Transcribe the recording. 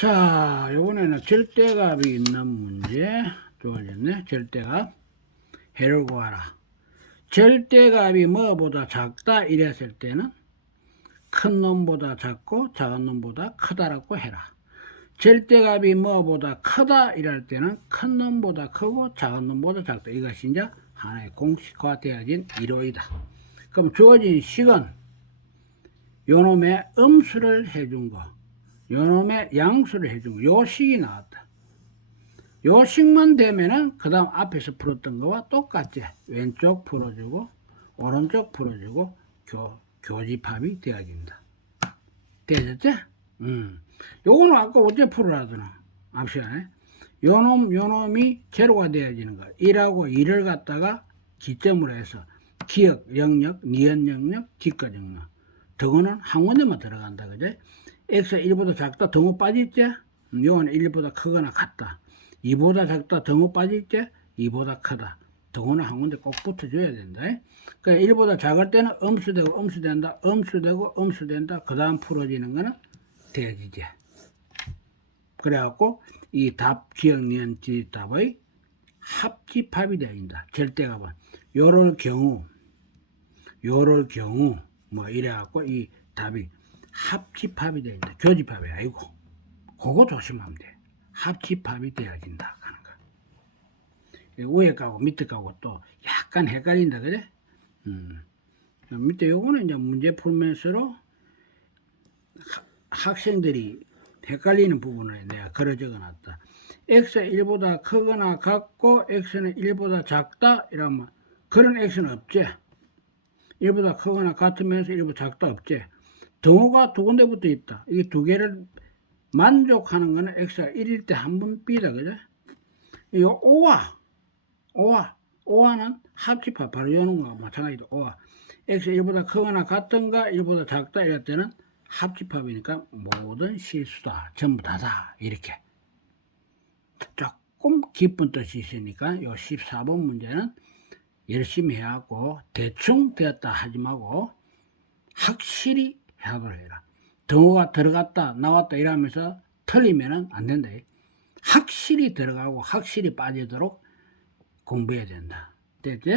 자, 요번에는 절대값이 있는 문제 주어졌네. 절대값. 해를 구하라. 절대값이 뭐보다 작다 이랬을 때는 큰 놈보다 작고 작은 놈보다 크다라고 해라. 절대값이 뭐보다 크다 이럴 때는 큰 놈보다 크고 작은 놈보다 작다. 이것이 이제 하나의 공식화되어진 이론이다. 그럼 주어진 식은 요놈의 음수를 해준 거, 요놈의 양수를 거, 요 식이 나왔다. 요 식만 되면은 그 다음 앞에서 풀었던 거와 똑같지. 왼쪽 풀어주고 오른쪽 풀어주고 교, 교집합이 되어진다. 되셨지? 음. 요거는 아까 어째 풀으라더나. 앞 시간에. 요놈, 요놈이 제로가 되어지는 거야. 1하고 2를 갖다가 기점으로 해서 기억, 영역, 니은 영역, 기껏 영역. 덩어는 한 군데만 들어간다. 그제? X가 1보다 작다. 덩어 빠졌지? 음, 요거는 1보다 크거나 같다. 2보다 작다. 덩어 빠졌지? 2보다 크다. 덩어는 한 군데 꼭 붙어줘야 된다. 그러니까 1보다 작을 때는 음수되고 음수된다. 음수되고 음수된다. 그 다음 풀어지는 거는 되어지지. 그래갖고 이 답, 기억, 니은, 지 답의 합집합이 되어진다. 절대값은. 요럴 경우, 요럴 경우, 뭐 이래갖고 이 답이 합집합이 되어진다. 교집합이 아니고. 그거 조심하면 돼. 합집합이 되어진다. 하는 거. 이 위에 가고 밑에 가고 또 약간 헷갈린다. 그래? 음. 밑에 요거는 이제 문제 풀면서로 하- 학생들이 헷갈리는 부분을 내가 걸어 적어 놨다. x가 1보다 크거나 같고 x는 1보다 작다 이러면 그런 x는 없지. 1보다 크거나 같으면서 1보다 작다 없지. 등호가 두 군데 붙어 있다. 이 두 개를 만족하는 거는 x가 1일 때 한 번 b다. 그죠? 이 5와 5와 5와는 합집합 바로 여는 거와 마찬가지다. 5와 x 1보다 크거나 같던가 1보다 작다 이럴 때는 합집합이니까 모든 실수다. 전부 다다. 이렇게. 조금 깊은 뜻이 있으니까 요 14번 문제는 열심히 해갖고 대충 되었다 하지 말고 확실히 해석을 해라. 등호가 들어갔다 나왔다 이러면서 틀리면은 안 된다. 확실히 들어가고 확실히 빠지도록 공부해야 된다. 됐지?